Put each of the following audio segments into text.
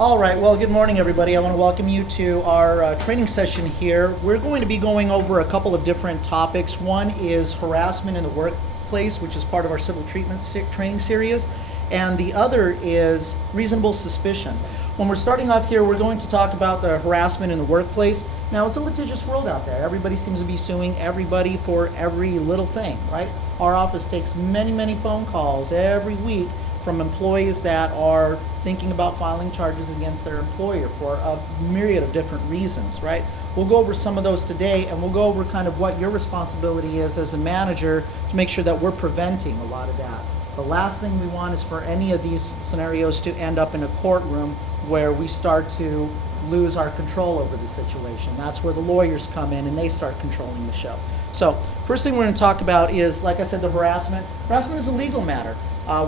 All right, well, good morning, everybody. I want to welcome you to our training session here. We're going to be going over a couple of different topics. One is harassment in the workplace, which is part of our civil treatment training series, and the other is reasonable suspicion. When we're starting off here, we're going to talk about the harassment in the workplace. Now, it's a litigious world out there. Everybody seems to be suing everybody for every little thing, right? Our office takes many, many phone calls every week from employees that are thinking about filing charges against their employer for a myriad of different reasons, right? We'll go over some of those today, and we'll go over kind of what your responsibility is as a manager to make sure that we're preventing a lot of that. The last thing we want is for any of these scenarios to end up in a courtroom where we start to lose our control over the situation. That's where the lawyers come in and they start controlling the show. So first thing we're going to talk about is, like I said, the harassment. Harassment is a legal matter.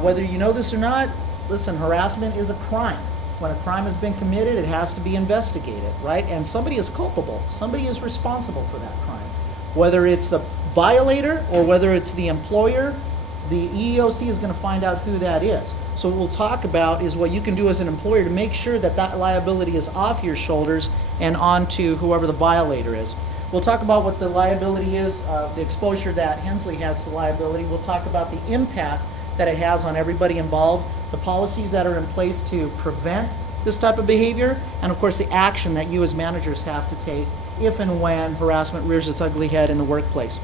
Whether you know this or not, listen, harassment is a crime. When a crime has been committed, it has to be investigated, right? And somebody is culpable. Somebody is responsible for that crime. Whether it's the violator or whether it's the employer, the EEOC is going to find out who that is. So what we'll talk about is what you can do as an employer to make sure that that liability is off your shoulders and onto whoever the violator is. We'll talk about what the liability is, the exposure that Hensley has to liability. We'll talk about the impact that it has on everybody involved, the policies that are in place to prevent this type of behavior, and of course the action that you as managers have to take if and when harassment rears its ugly head in the workplace.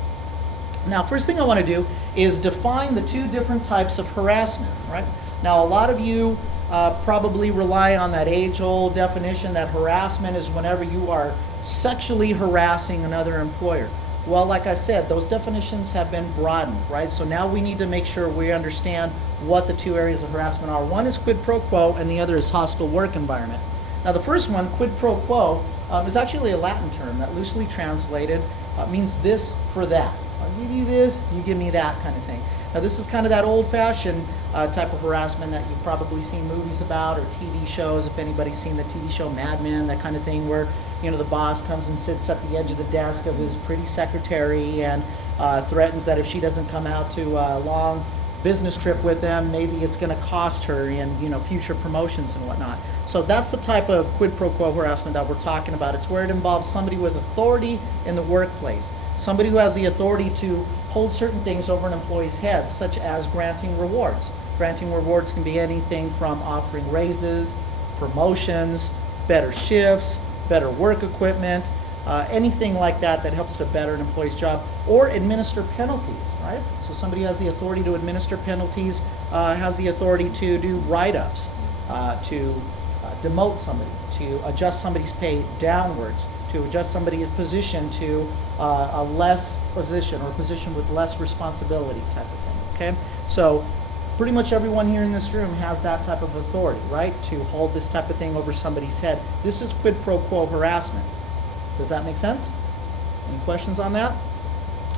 Now, first thing I want to do is define the two different types of harassment, right? Now, a lot of you probably rely on that age-old definition that harassment is whenever you are sexually harassing another employer. Well, like I said, those definitions have been broadened, right? So now we need to make sure we understand what the two areas of harassment are. One is quid pro quo, and the other is hostile work environment. Now, the first one, quid pro quo, is actually a Latin term that loosely translated means this for that. I'll give you this, you give me that kind of thing. Now, this is kind of that old-fashioned type of harassment that you've probably seen movies about or TV shows. If anybody's seen the TV show Mad Men, that kind of thing, where the boss comes and sits at the edge of the desk of his pretty secretary and threatens that if she doesn't come out to a long business trip with them, maybe it's going to cost her in future promotions and whatnot. So that's the type of quid pro quo harassment that we're talking about. It's where it involves somebody with authority in the workplace, somebody who has the authority to hold certain things over an employee's head, such as granting rewards. Granting rewards can be anything from offering raises, promotions, better shifts, better work equipment, anything like that that helps to better an employee's job, or administer penalties, right? So somebody has the authority to administer penalties, has the authority to do write-ups, to demote somebody, to adjust somebody's pay downwards, to adjust somebody's position to a less position or a position with less responsibility type of thing, okay? So pretty much everyone here in this room has that type of authority, right? To hold this type of thing over somebody's head. This is quid pro quo harassment. Does that make sense? Any questions on that?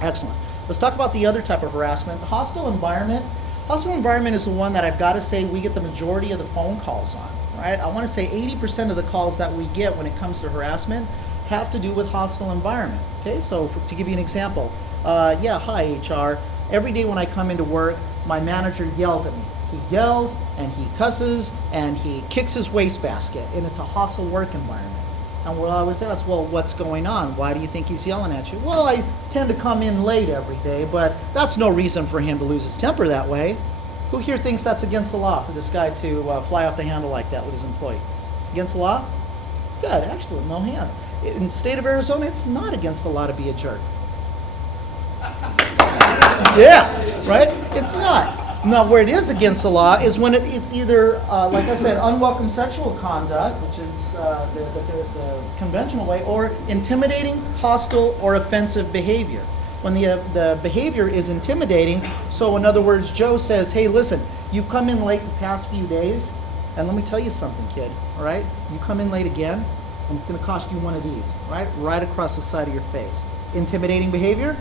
Excellent. Let's talk about the other type of harassment, the hostile environment. Hostile environment is the one that I've got to say we get the majority of the phone calls on, right? I want to say 80% of the calls that we get when it comes to harassment have to do with hostile environment, okay? So to give you an example, yeah, hi HR. Every day when I come into work, my manager yells at me. He yells and he cusses and he kicks his wastebasket, and it's a hostile work environment. And we'll always ask, well, what's going on? Why do you think he's yelling at you? Well, I tend to come in late every day, but that's no reason for him to lose his temper that way. Who here thinks that's against the law for this guy to fly off the handle like that with his employee? Against the law? Good, actually, no hands. In the state of Arizona, it's not against the law to be a jerk. Yeah, right? It's not. Now, where it is against the law is when it's either, like I said, unwelcome sexual conduct, which is the conventional way, or intimidating, hostile, or offensive behavior. When the behavior is intimidating, so in other words, Joe says, hey, listen, you've come in late the past few days, and let me tell you something, kid, all right? You come in late again, and it's going to cost you one of these, right? Right across the side of your face. Intimidating behavior?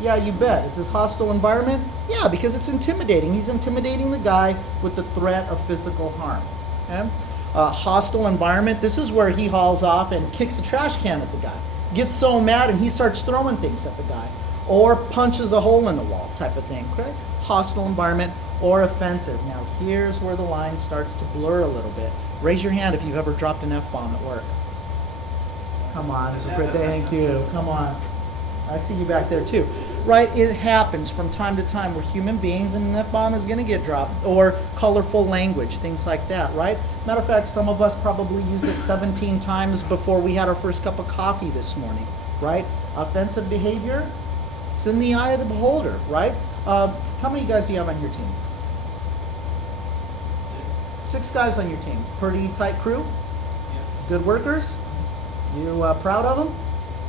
Yeah, you bet. Is this hostile environment? Yeah, because it's intimidating. He's intimidating the guy with the threat of physical harm. Okay? Hostile environment, this is where he hauls off and kicks a trash can at the guy. Gets so mad and he starts throwing things at the guy. Or punches a hole in the wall type of thing. Okay? Hostile environment. or offensive. Now here's where the line starts to blur a little bit. Raise your hand if you've ever dropped an F-bomb at work. Come on, it's a great, thank you, come on. I see you back there too. Right, it happens from time to time. We're human beings and an F-bomb is gonna get dropped, or colorful language, things like that, right? Matter of fact, some of us probably used it 17 times before we had our first cup of coffee this morning, right? Offensive behavior, it's in the eye of the beholder, right? How many guys do you have on your team? 6 guys on your team. Pretty tight crew? Yeah. Good workers? You proud of them?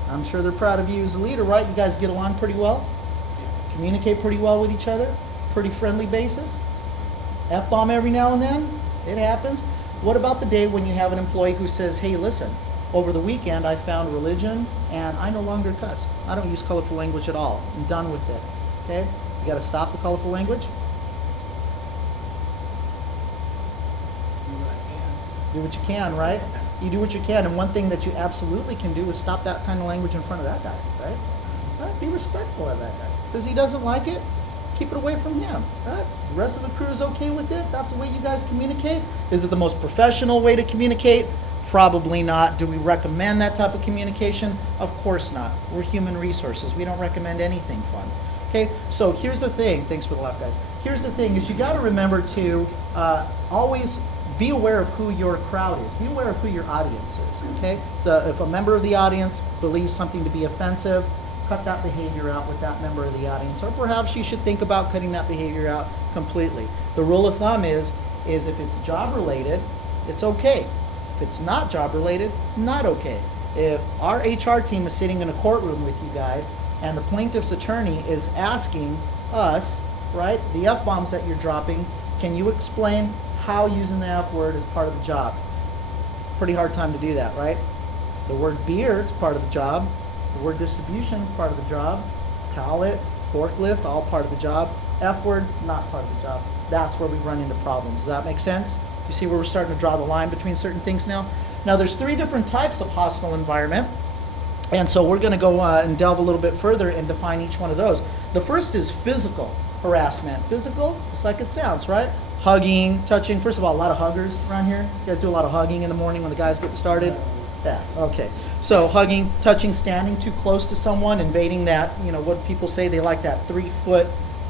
I'm sure they're proud of you as a leader, right? You guys get along pretty well? Communicate pretty well with each other? Pretty friendly basis? F-bomb every now and then? It happens. What about the day when you have an employee who says, hey, listen, over the weekend I found religion and I no longer cuss. I don't use colorful language at all. I'm done with it. Okay? You got to stop the colorful language. Do what you can, right? You do what you can, and one thing that you absolutely can do is stop that kind of language in front of that guy, right? Right? Be respectful of that guy. Says he doesn't like it, keep it away from him, right? The rest of the crew is okay with it. That's the way you guys communicate. Is it the most professional way to communicate? Probably not. Do we recommend that type of communication? Of course not. We're human resources. We don't recommend anything fun. Okay, so here's the thing. Thanks for the laugh, guys. Here's the thing: is you got to remember to always be aware of who your crowd is. Be aware of who your audience is, okay? If a member of the audience believes something to be offensive, cut that behavior out with that member of the audience. Or perhaps you should think about cutting that behavior out completely. The rule of thumb is if it's job related, it's okay. If it's not job related, not okay. If our HR team is sitting in a courtroom with you guys and the plaintiff's attorney is asking us, right, the F-bombs that you're dropping, can you explain how using the F word is part of the job? Pretty hard time to do that, right? The word beer is part of the job. The word distribution is part of the job. Pallet, forklift, all part of the job. F word, not part of the job. That's where we run into problems. Does that make sense? You see where we're starting to draw the line between certain things now? Now there's 3 different types of hostile environment. And so we're gonna go and delve a little bit further and define each one of those. The first is physical harassment. Physical, just like it sounds, right? Hugging, touching. First of all, a lot of huggers around here. You guys do a lot of hugging in the morning when the guys get started? Yeah, okay. So hugging, touching, standing too close to someone, invading that, you know, what people say, they like that 3-foot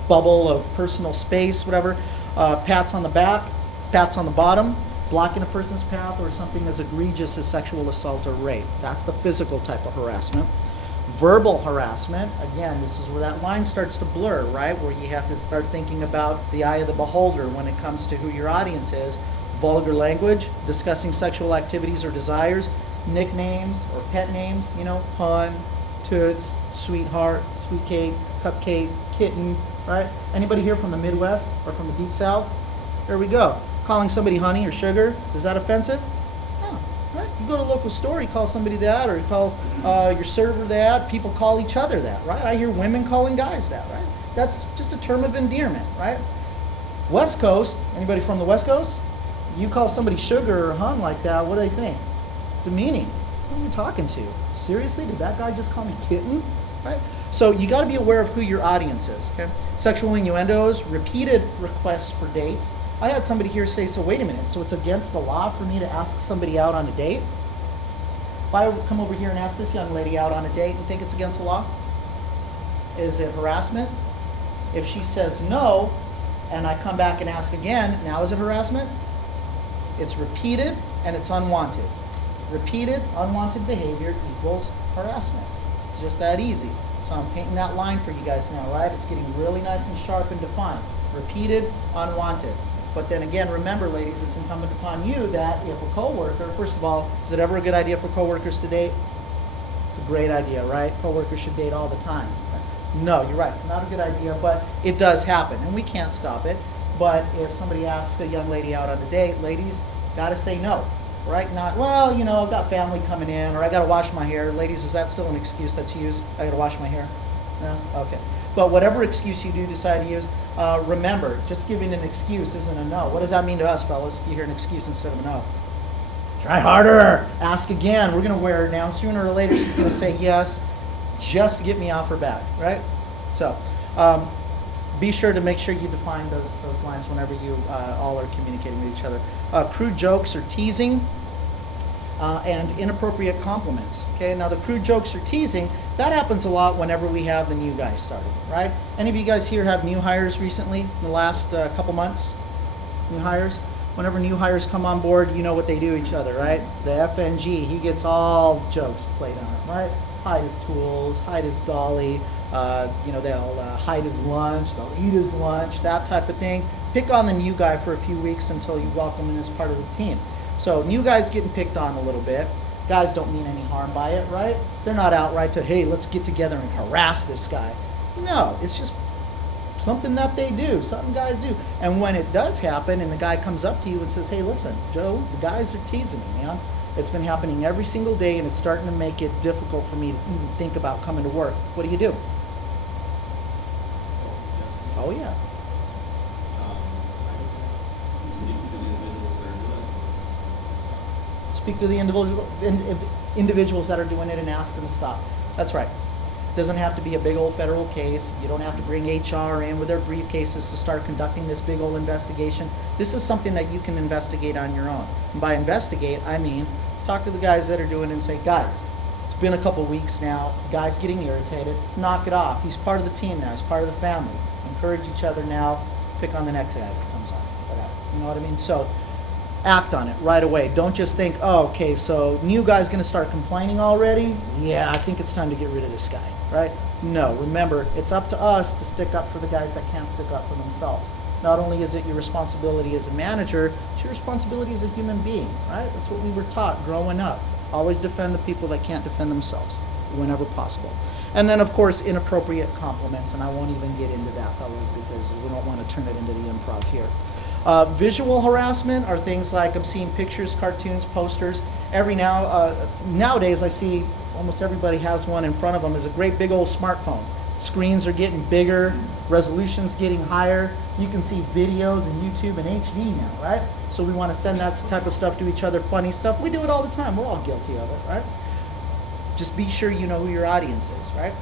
bubble of personal space, whatever. Pats on the back, pats on the bottom, blocking a person's path, or something as egregious as sexual assault or rape. That's the physical type of harassment. Verbal harassment, again, this is where that line starts to blur, right? Where you have to start thinking about the eye of the beholder when it comes to who your audience is. Vulgar language, discussing sexual activities or desires, nicknames or pet names, you know, hun, toots, sweetheart, sweet cake, cupcake, kitten, right? Anybody here from the Midwest or from the Deep South? There we go. Calling somebody honey or sugar, is that offensive? No, right? You go to a local store, you call somebody that, or you call your server that. People call each other that, right? I hear women calling guys that, right? That's just a term of endearment, right? West Coast, anybody from the West Coast? You call somebody sugar or hun like that, what do they think? It's demeaning. Who are you talking to? Seriously, did that guy just call me kitten? Right? So you got to be aware of who your audience is. Okay? Sexual innuendos, repeated requests for dates. I had somebody here say, so wait a minute, so it's against the law for me to ask somebody out on a date? If I come over here and ask this young lady out on a date, you think it's against the law? Is it harassment? If she says no, and I come back and ask again, now is it harassment? It's repeated and it's unwanted. Repeated, unwanted behavior equals harassment. It's just that easy. So I'm painting that line for you guys now, right? It's getting really nice and sharp and defined. Repeated, unwanted. But then again, remember, ladies, it's incumbent upon you that if a coworker, first of all, is it ever a good idea for coworkers to date? It's a great idea, right? Coworkers should date all the time. No, you're right. It's not a good idea, but it does happen, and we can't stop it. But if somebody asks a young lady out on a date, ladies, gotta say no, right? Not, well, you know, I've got family coming in, or I gotta wash my hair. Ladies, is that still an excuse that's used? I gotta wash my hair? No? Okay. But whatever excuse you do decide to use, remember, just giving an excuse isn't a no. What does that mean to us, fellas, if you hear an excuse instead of a no? Try harder. Ask again. We're gonna wear her down. Sooner or later, she's gonna say yes, just to get me off her back, right? So, be sure to make sure you define those lines whenever you all are communicating with each other. Crude jokes or teasing. And inappropriate compliments. Okay, now the crude jokes or teasing, that happens a lot whenever we have the new guys starting, right? Any of you guys here have new hires recently in the last couple months? New hires? Whenever new hires come on board, you know what they do to each other, right? The FNG, he gets all jokes played on him, right? Hide his tools, hide his dolly, they'll hide his lunch, they'll eat his lunch, that type of thing. Pick on the new guy for a few weeks until you welcome him as part of the team. So new guys getting picked on a little bit. Guys don't mean any harm by it, right? They're not outright to, hey, let's get together and harass this guy. No, it's just something that they do, something guys do. And when it does happen and the guy comes up to you and says, hey, listen, Joe, the guys are teasing me, man. It's been happening every single day and it's starting to make it difficult for me to even think about coming to work. What do you do? Oh, yeah. Speak to the individuals that are doing it and ask them to stop. That's right. Doesn't have to be a big old federal case. You don't have to bring HR in with their briefcases to start conducting this big old investigation. This is something that you can investigate on your own. And by investigate, I mean talk to the guys that are doing it and say, guys, it's been a couple weeks now. Guy's getting irritated. Knock it off. He's part of the team now. He's part of the family. Encourage each other now. Pick on the next guy that comes on. Whatever. You know what I mean? So act on it right away. Don't just think, oh, okay, so new guy's going to start complaining already? Yeah, I think it's time to get rid of this guy, right? No, remember, it's up to us to stick up for the guys that can't stick up for themselves. Not only is it your responsibility as a manager, it's your responsibility as a human being, right? That's what we were taught growing up. Always defend the people that can't defend themselves whenever possible. And then, of course, inappropriate compliments, and I won't even get into that, fellas, because we don't want to turn it into the improv here. Visual harassment are things like obscene pictures, cartoons, posters. Nowadays I see almost everybody has one in front of them. Is a great big old smartphone. Screens are getting bigger, resolution's getting higher. You can see videos and YouTube and HD now, right? So we want to send that type of stuff to each other, funny stuff. We do it all the time. We're all guilty of it, right? Just be sure you know who your audience is, right?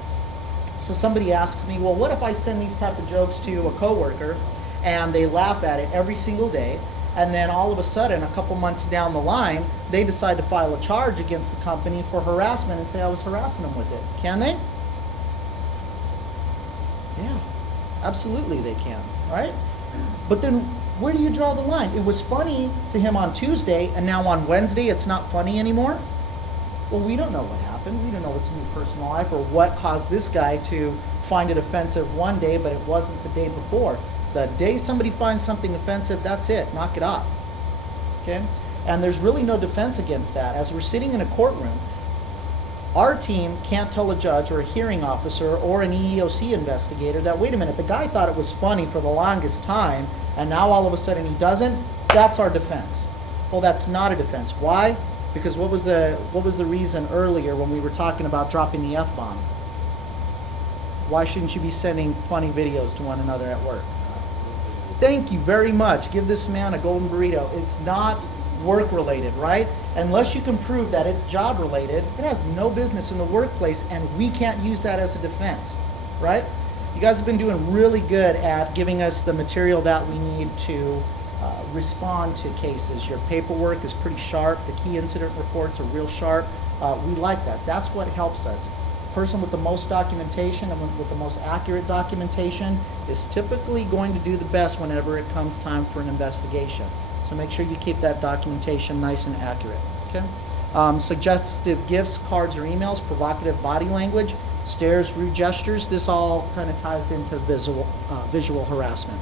So somebody asks me, well, what if I send these type of jokes to a coworker and they laugh at it every single day, and then all of a sudden, a couple months down the line, they decide to file a charge against the company for harassment and say I was harassing them with it. Can they? Yeah, absolutely they can, right? But then where do you draw the line? It was funny to him on Tuesday, and now on Wednesday it's not funny anymore? Well, we don't know what happened. We don't know what's in your personal life or what caused this guy to find it offensive one day, but it wasn't the day before. The day somebody finds something offensive, that's it. Knock it off. Okay? And there's really no defense against that. As we're sitting in a courtroom, our team can't tell a judge or a hearing officer or an EEOC investigator that, wait a minute, the guy thought it was funny for the longest time, and now all of a sudden he doesn't. That's our defense. Well, that's not a defense. Why? Because what was the reason earlier when we were talking about dropping the F-bomb? Why shouldn't you be sending funny videos to one another at work? Thank you very much. Give this man a golden burrito. It's not work related, right? Unless you can prove that it's job related, it has no business in the workplace, and we can't use that as a defense, right? You guys have been doing really good at giving us the material that we need to respond to cases. Your paperwork is pretty sharp. The key incident reports are real sharp. We like that. That's what helps us. Person with the most documentation and with the most accurate documentation is typically going to do the best whenever it comes time for an investigation. So make sure you keep that documentation nice and accurate. Okay. Suggestive gifts, cards, or emails, provocative body language, stares, rude gestures. This all kind of ties into visual harassment.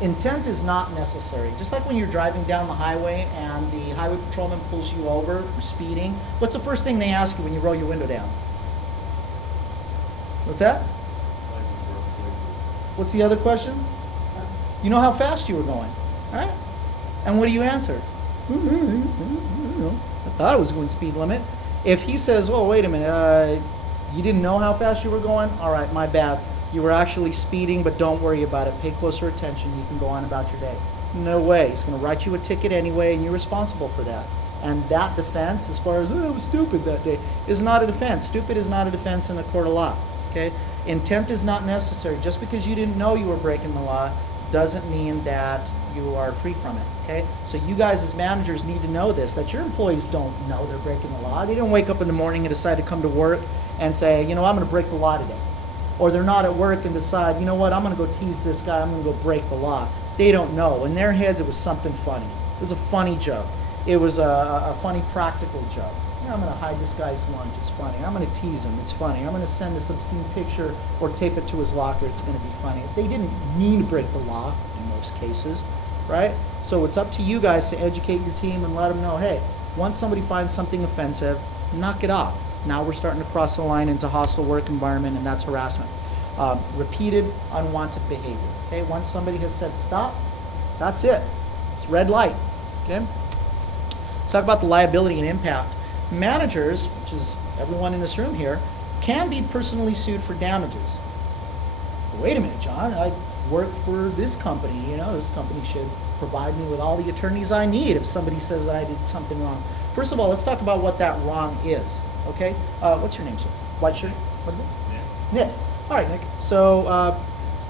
Intent is not necessary. Just like when you're driving down the highway and the highway patrolman pulls you over for speeding, what's the first thing they ask you when you roll your window down? What's that? What's the other question? You know how fast you were going, right? And what do you answer? I thought I was going speed limit. If he says, well, wait a minute, you didn't know how fast you were going? All right, my bad. You were actually speeding, but don't worry about it. Pay closer attention. You can go on about your day. No way. He's going to write you a ticket anyway, and you're responsible for that. And that defense, as far as, I was stupid that day, is not a defense. Stupid is not a defense in a court of law. Okay? Intent is not necessary. Just because you didn't know you were breaking the law doesn't mean that you are free from it, okay? So you guys as managers need to know this, that your employees don't know they're breaking the law. They didn't wake up in the morning and decide to come to work and say, you know, I'm gonna break the law today. Or they're not at work and decide, you know what, I'm gonna go tease this guy, I'm gonna go break the law. They don't know. In their heads, it was something funny. It was a funny joke. It was a funny practical joke. Yeah, I'm gonna hide this guy's lunch, it's funny. I'm gonna tease him, it's funny. I'm gonna send this obscene picture or tape it to his locker, it's gonna be funny. They didn't mean to break the law in most cases, right? So it's up to you guys to educate your team and let them know, hey, once somebody finds something offensive, knock it off. Now we're starting to cross the line into hostile work environment, and that's harassment. Repeated unwanted behavior, okay? Once somebody has said stop, that's it. It's red light, okay? Let's talk about the liability and impact. Managers, which is everyone in this room here, can be personally sued for damages. Wait a minute, John, I work for this company, you know, this company should provide me with all the attorneys I need if somebody says that I did something wrong. First of all, let's talk about what that wrong is, okay? What's your name, sir? White shirt? What is it? Nick. Nick. All right, Nick. So,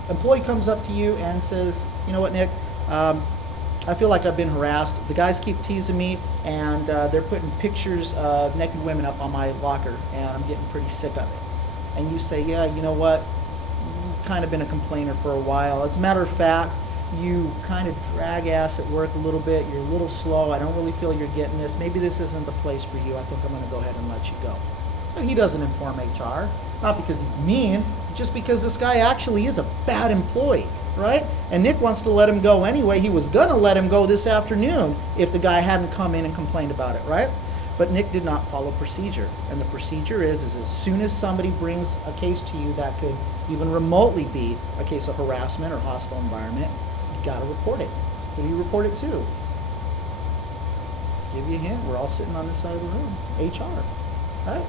employee comes up to you and says, you know what, Nick, I feel like I've been harassed. The guys keep teasing me, and they're putting pictures of naked women up on my locker, and I'm getting pretty sick of it. And you say, yeah, you know what? You've kind of been a complainer for a while. As a matter of fact, you kind of drag ass at work a little bit. You're a little slow. I don't really feel you're getting this. Maybe this isn't the place for you. I think I'm going to go ahead and let you go. But he doesn't inform HR, not because he's mean, just because this guy actually is a bad employee, right? And Nick wants to let him go anyway. He was gonna let him go this afternoon if the guy hadn't come in and complained about it, right? But Nick did not follow procedure. And the procedure is as soon as somebody brings a case to you that could even remotely be a case of harassment or hostile environment, you gotta report it. Who do you report it to? Give you a hint, we're all sitting on this side of the room, HR, right?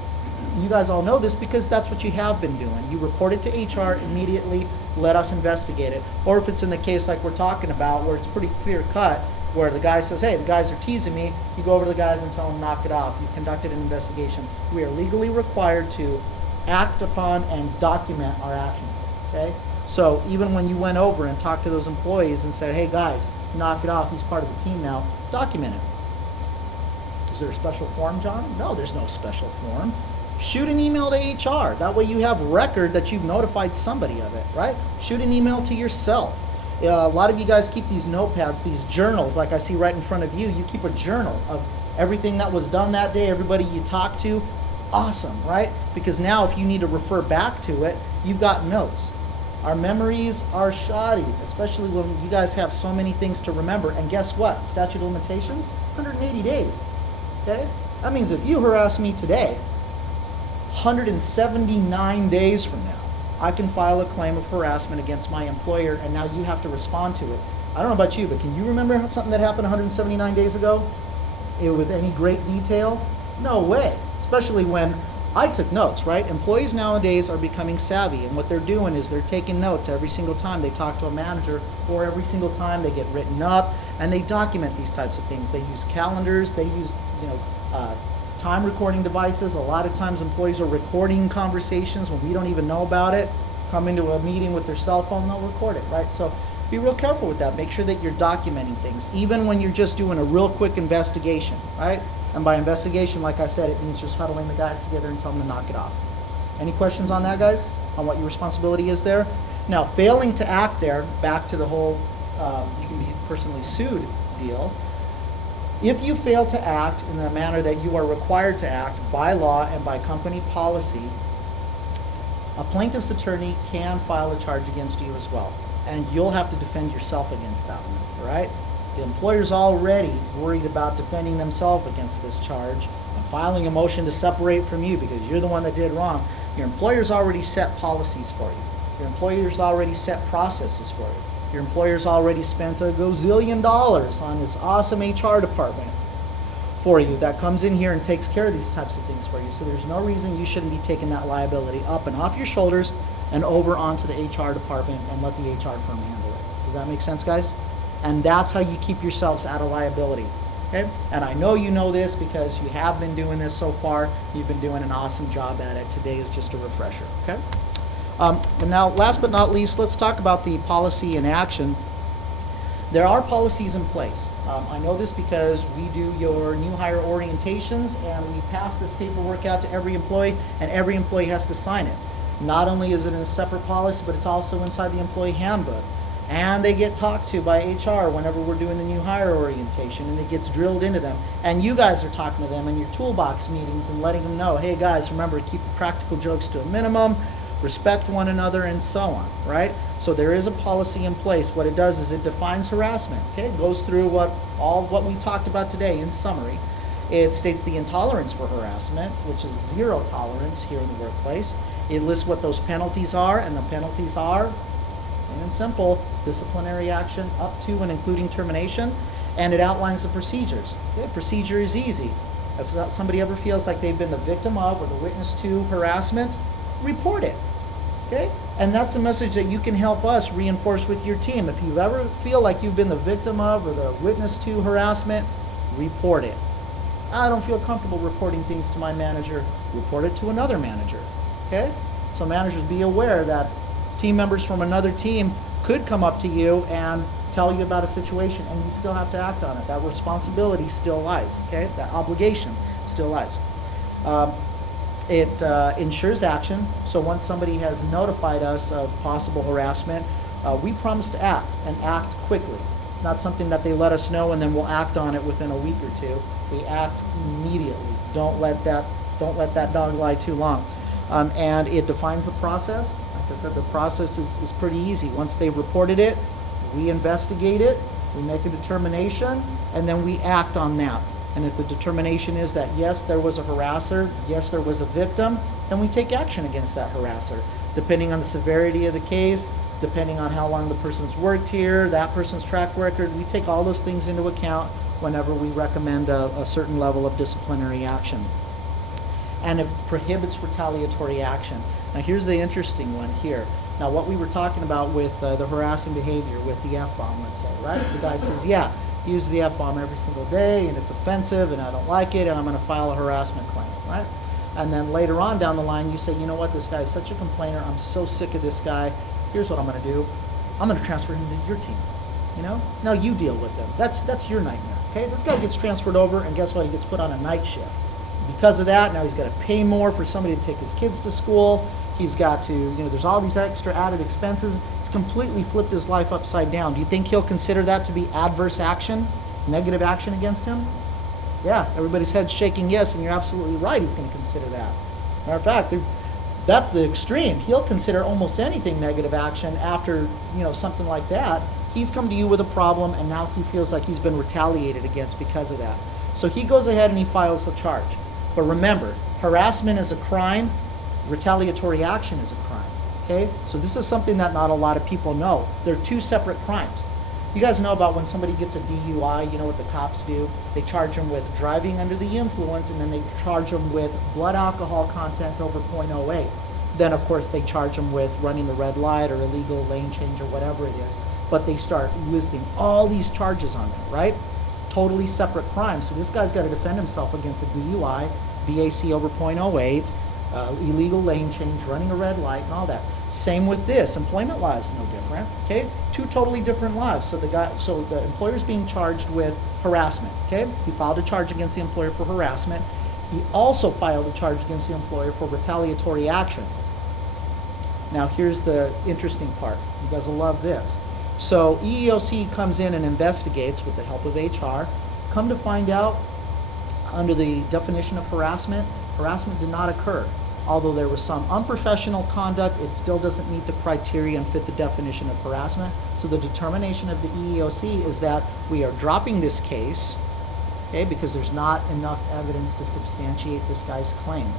You guys all know this because that's what you have been doing. You report it to HR immediately, let us investigate it. Or if it's in the case like we're talking about where it's pretty clear cut, where the guy says, hey, the guys are teasing me, you go over to the guys and tell them, knock it off. You've conducted an investigation. We are legally required to act upon and document our actions, okay? So even when you went over and talked to those employees and said, hey guys, knock it off, he's part of the team now, document it. Is there a special form, John? No, there's no special form. Shoot an email to HR. That way you have record that you've notified somebody of it, right? Shoot an email to yourself. A lot of you guys keep these notepads, these journals, like I see right in front of you. You keep a journal of everything that was done that day, everybody you talked to. Awesome, right? Because now if you need to refer back to it, you've got notes. Our memories are shoddy, especially when you guys have so many things to remember. And guess what? Statute of limitations, 180 days, okay? That means if you harass me today, 179 days from now, I can file a claim of harassment against my employer, and now you have to respond to it. I don't know about you, but can you remember something that happened 179 days ago with any great detail? No way, especially when I took notes, right? Employees nowadays are becoming savvy, and what they're doing is they're taking notes every single time they talk to a manager or every single time they get written up, and they document these types of things. They use calendars, they use, time recording devices. A lot of times employees are recording conversations when we don't even know about it. Come into a meeting with their cell phone, they'll record it, right? So be real careful with that. Make sure that you're documenting things, even when you're just doing a real quick investigation, right? And by investigation, like I said, it means just huddling the guys together and tell them to knock it off. Any questions on that, guys? On what your responsibility is there? Now, failing to act there, back to the whole you can be personally sued deal. If you fail to act in the manner that you are required to act by law and by company policy, a plaintiff's attorney can file a charge against you as well. And you'll have to defend yourself against that one, right? The employer's already worried about defending themselves against this charge and filing a motion to separate from you because you're the one that did wrong. Your employer's already set policies for you. Your employer's already set processes for you. Your employer's already spent a gazillion dollars on this awesome HR department for you that comes in here and takes care of these types of things for you. So there's no reason you shouldn't be taking that liability up and off your shoulders and over onto the HR department and let the HR firm handle it. Does that make sense, guys? And that's how you keep yourselves out of liability, okay? And I know you know this because you have been doing this so far. You've been doing an awesome job at it. Today is just a refresher, okay? But now, last but not least, let's talk about the policy in action. There are policies in place. I know this because we do your new hire orientations, and we pass this paperwork out to every employee, and every employee has to sign it. Not only is it in a separate policy, but it's also inside the employee handbook. And they get talked to by HR whenever we're doing the new hire orientation, and it gets drilled into them. And you guys are talking to them in your toolbox meetings and letting them know, hey guys, remember to keep the practical jokes to a minimum, respect one another, and so on, right? So there is a policy in place. What it does is it defines harassment, okay? It goes through what we talked about today in summary. It states the intolerance for harassment, which is zero tolerance here in the workplace. It lists what those penalties are, and the penalties are, plain and simple, disciplinary action up to and including termination, and it outlines the procedures. The procedure is easy. If somebody ever feels like they've been the victim of or the witness to harassment, report it. Okay? And that's a message that you can help us reinforce with your team. If you ever feel like you've been the victim of or the witness to harassment, report it. I don't feel comfortable reporting things to my manager, report it to another manager. Okay? So managers, be aware that team members from another team could come up to you and tell you about a situation, and you still have to act on it. That responsibility still lies, okay? That obligation still lies. It ensures action. So once somebody has notified us of possible harassment, we promise to act, and act quickly. It's not something that they let us know and then we'll act on it within a week or two. We act immediately. Don't let that dog lie too long. And it defines the process. Like I said, the process is pretty easy. Once they've reported it, we investigate it, we make a determination, and then we act on that. And if the determination is that yes, there was a harasser, yes, there was a victim, then we take action against that harasser. Depending on the severity of the case, depending on how long the person's worked here, that person's track record, we take all those things into account whenever we recommend a certain level of disciplinary action. And it prohibits retaliatory action. Now here's the interesting one here. Now what we were talking about with the harassing behavior with the F-bomb, let's say, right? The guy says, yeah, use the F-bomb every single day and it's offensive and I don't like it and I'm gonna file a harassment claim, right? And then later on down the line you say, you know what, this guy is such a complainer, I'm so sick of this guy, here's what I'm gonna do, I'm gonna transfer him to your team, you know? Now you deal with him, that's your nightmare, okay? This guy gets transferred over and guess what, he gets put on a night shift. Because of that, now he's got to pay more for somebody to take his kids to school. He's got to, you know, there's all these extra added expenses. It's completely flipped his life upside down. Do you think he'll consider that to be adverse action, negative action against him? Yeah, everybody's head's shaking yes, and you're absolutely right, he's going to consider that. Matter of fact, that's the extreme. He'll consider almost anything negative action after, you know, something like that. He's come to you with a problem, and now he feels like he's been retaliated against because of that. So he goes ahead and he files a charge. But remember, harassment is a crime, retaliatory action is a crime, okay? So this is something that not a lot of people know. They're two separate crimes. You guys know about when somebody gets a DUI, you know what the cops do? They charge them with driving under the influence, and then they charge them with blood alcohol content over 0.08. Then, of course, they charge them with running the red light or illegal lane change or whatever it is. But they start listing all these charges on them, right? Totally separate crimes. So this guy's got to defend himself against a DUI, BAC over 0.08, illegal lane change, running a red light, and all that. Same with this. Employment law is no different. Okay, two totally different laws. So the employer's being charged with harassment. Okay, he filed a charge against the employer for harassment. He also filed a charge against the employer for retaliatory action. Now here's the interesting part. You guys will love this. So EEOC comes in and investigates with the help of HR. Come to find out, under the definition of harassment, harassment did not occur. Although there was some unprofessional conduct, it still doesn't meet the criteria and fit the definition of harassment. So the determination of the EEOC is that we are dropping this case, okay, because there's not enough evidence to substantiate this guy's claim.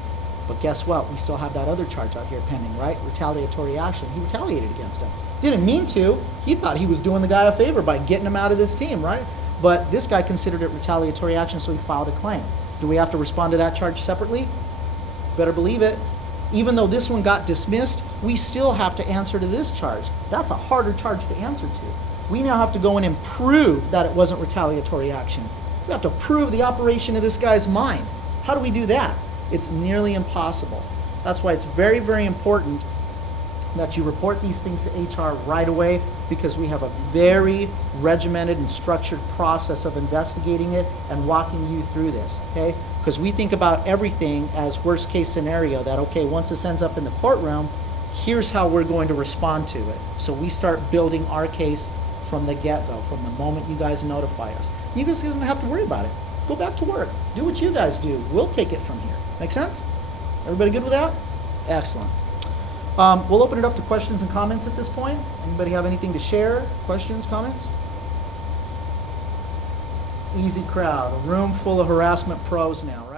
But guess what? We still have that other charge out here pending, right? Retaliatory action. He retaliated against him. Didn't mean to. He thought he was doing the guy a favor by getting him out of this team, right? But this guy considered it retaliatory action, so he filed a claim. Do we have to respond to that charge separately? Better believe it. Even though this one got dismissed, we still have to answer to this charge. That's a harder charge to answer to. We now have to go in and prove that it wasn't retaliatory action. We have to prove the operation of this guy's mind. How do we do that? It's nearly impossible. That's why it's very, very important that you report these things to HR right away, because we have a very regimented and structured process of investigating it and walking you through this, okay? Because we think about everything as worst case scenario, that, okay, once this ends up in the courtroom, here's how we're going to respond to it. So we start building our case from the get-go, from the moment you guys notify us. You guys don't have to worry about it. Go back to work. Do what you guys do. We'll take it from here. Make sense? Everybody good with that? Excellent. We'll open it up to questions and comments at this point. Anybody have anything to share? Questions, comments? Easy crowd. A room full of harassment pros now, right?